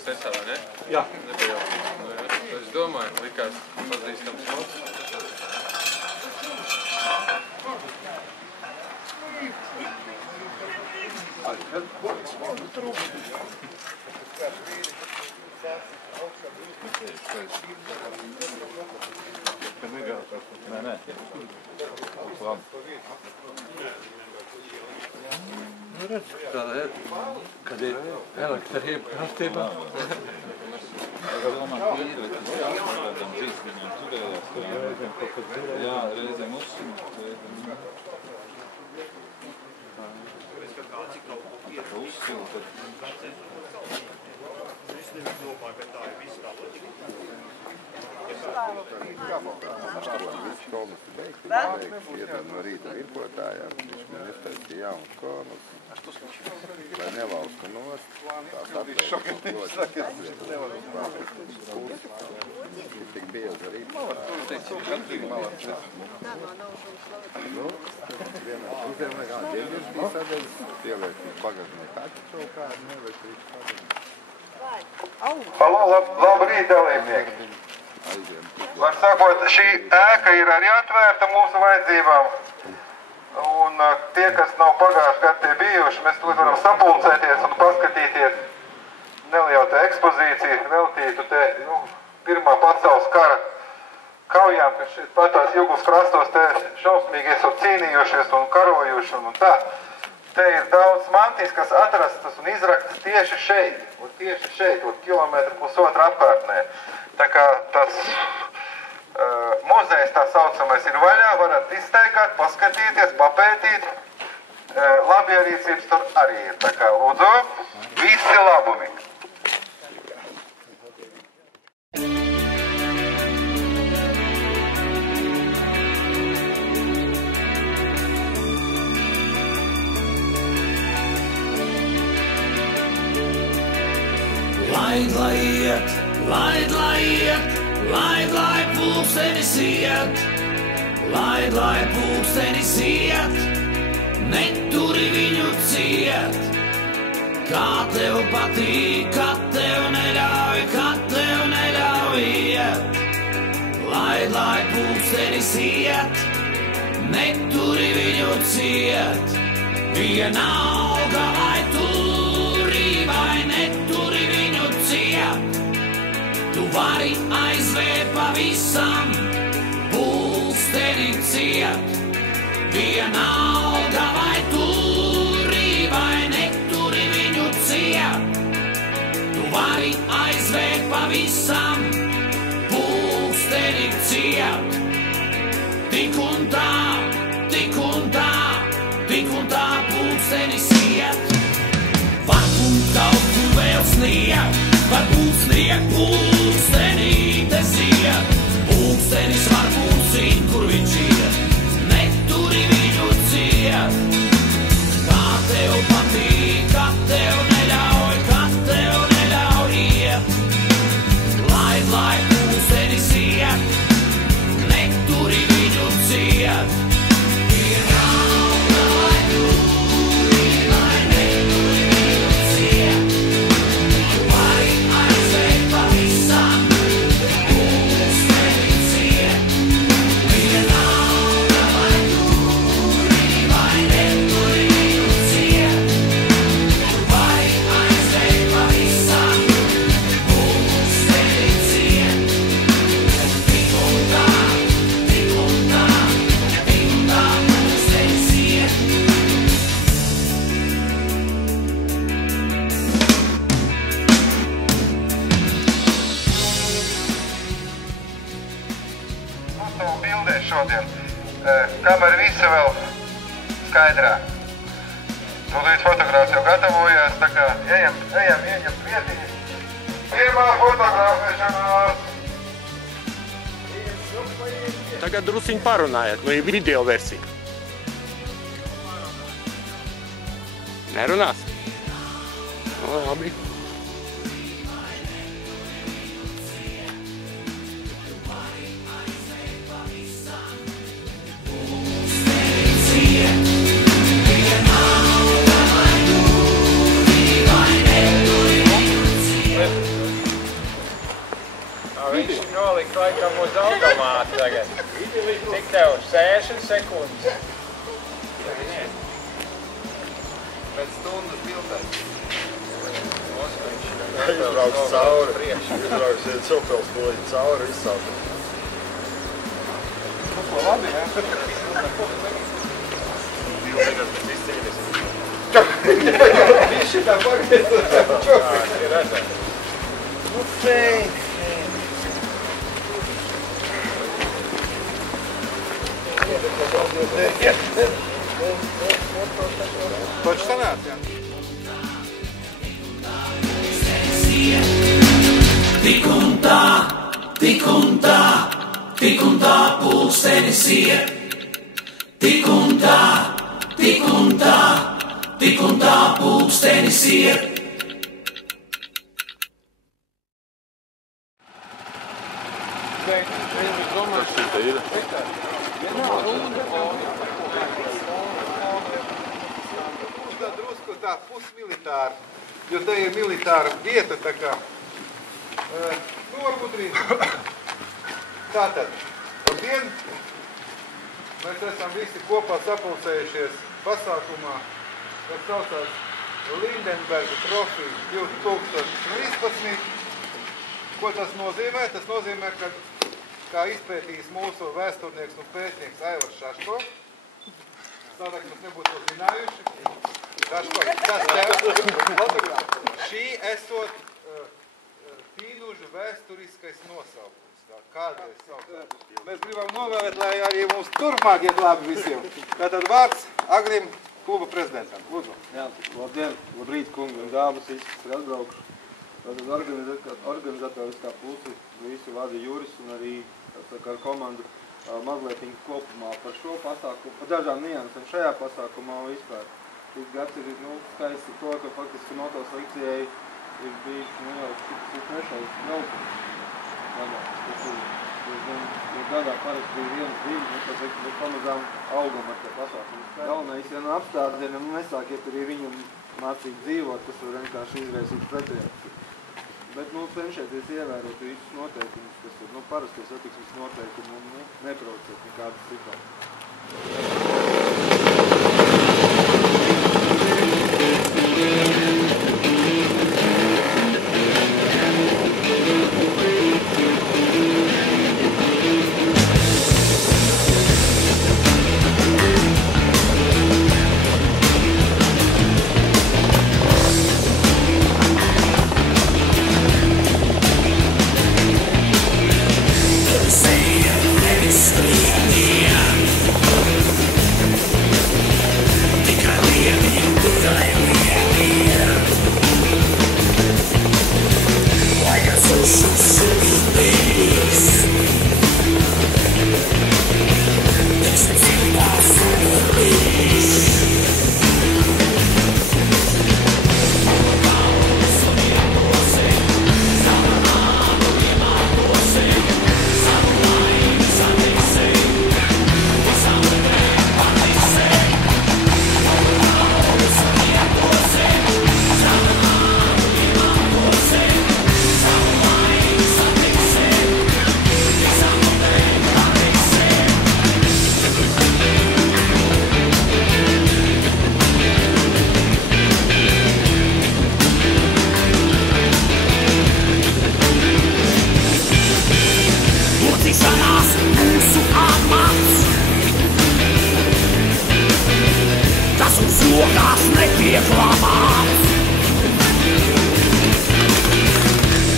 piedalījies esā, vai ne? Jā. Nebija jau. Nu, jā. Es domāju, likās pazīstams mots. Nē. Nu redz, kad ir elektrība kārtībā. Es domāju, ka īrveķis kādam dzīves viņam turējās. Jā, reizēm uzsumot. Uzsilu, tad... Es domāju, ka tā ir viss tā loģika. Iedod no rīta virpotājām, viņš man iztaisīja jaunu kornus, lai nevalstu nost, tās atveidot, tik biez arī. Vienā uzēmē, kā ģeļģis bija sadēļas, pieliekot pagažnieku kaķu kādu, nevajag viņš padēļas. Halo, labrīt, dalībnieki! Var sakot, šī ēka ir arī atvērta mūsu vajadzībām. Un tie, kas nav pagājuši gadu tie bijuši, mēs tur varam sapulcēties un paskatīties nelielu ekspozīciju, veltītu te, Pirmā pasaules kara kaujām, kas šeit patās Juglas krastos te šausmīgi esot cīnījušies un karojuši un tā. Te ir daudz mantis, kas atrastas un izraktas tieši šeit, kilometru pusotru apkārtnē. Tā kā tas muzejs tā saucamais ir vaļā, varat izstaigāt, paskatīties, papētīt. Labierīcības tur arī ir. Tā kā lūdzu, visi labumi. Lai pulkstenis iet, lai pulkstenis iet, neturi viņu ciet. Kā tev patīk, kad tev neļauj iet. Lai pulkstenis iet, neturi viņu ciet. Vienalga vai turi vai neturi viņu ciet. Tu vari aizvērt pavisam, pulksteni ciet. Vienalga vai turi vai neturi viņu ciet. Tu vari aizvērt pavisam, pulksteni ciet. Tik un tā pulkstenis iet. Varbūt kaut kur vēl sniegt, varbūt sniegt pulkstenītes iet. Pulkstenis varbūt zin, kur viņš iet, neturi viņu ciet. Kā tev patīk, kad tev neļauj iet. Lai pulkstenis iet, neturi viņu ciet. Šodien, kamēr visi vēl skaidrā. Tūlīt fotogrāfs jau gatavojās, tā kā ejam ieņemt vietiņu. Pirmā fotografēšanās. Tagad drusiņ parunājat, ir video versija. Nerunās? Labi. sekundes. Pēc stundas bildēs. Izbrauks cauri. Izbrauks Cilpils puliņi cauri, izsaukt. Nu, ko labi, jā? Viņš šitā pagriezās. Nu, feit. Taču sanāc, jā? Tik un tā, tik un tā, tik un tā pulkstenis iet. Tik un tā, tik un tā, tik un tā pulkstenis iet. Tā drusku tā pusmilitāra, jo te ir militāra vieta, tā kā, nu varbūt rīt. Tātad, labdien, mēs esam visi kopā sapulcējušies pasākumā, kas saucās Lindenberga trofija 2013. Ko tas nozīmē? Tas nozīmē, ka kā izpētījis mūsu vēsturnieks un pētnieks Aivars Šaško, tādēļ mēs nebūtu to zinājuši. Šaško, tas tev, šī esot Tīnužu vēsturiskais nosaukums. Tā kādreiz saucās. Mēs gribam novēlēt, lai arī mums turpmāk iet labi visiem. Tātad vārds Agrim, kluba prezidentam. Lūdzu. Jā, labdien, labrīt, kungi un dāmas, visi, kas ir atbraukuši. Tātad organizatoriskā pusi visu vada Juris un arī ar komandu mazliet kopumā par šo pasākumu, par dažām niansēm šajā pasākumā un vispār. Šis gads ir skaists to, ka faktiski notos lekcijai ir bijis jau trešais braukums. Gadā parasti bija viens, divi, mēs pamazām augam ar te pasākumu. Galvenais, ja no apstādiem nesākiet arī viņam mācīt dzīvot, kas var vienkārši izraisīt pretreakciju. Bet, cenšieties ievērot visus noteikumus, kas ir, parastos satiksmes noteikumi un neprovocēt nekādas situācijas. Rokās netiek lamāts.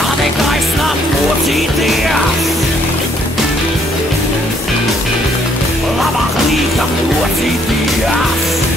Tādēļ taisnām mocīties, labāk līkam mocīties.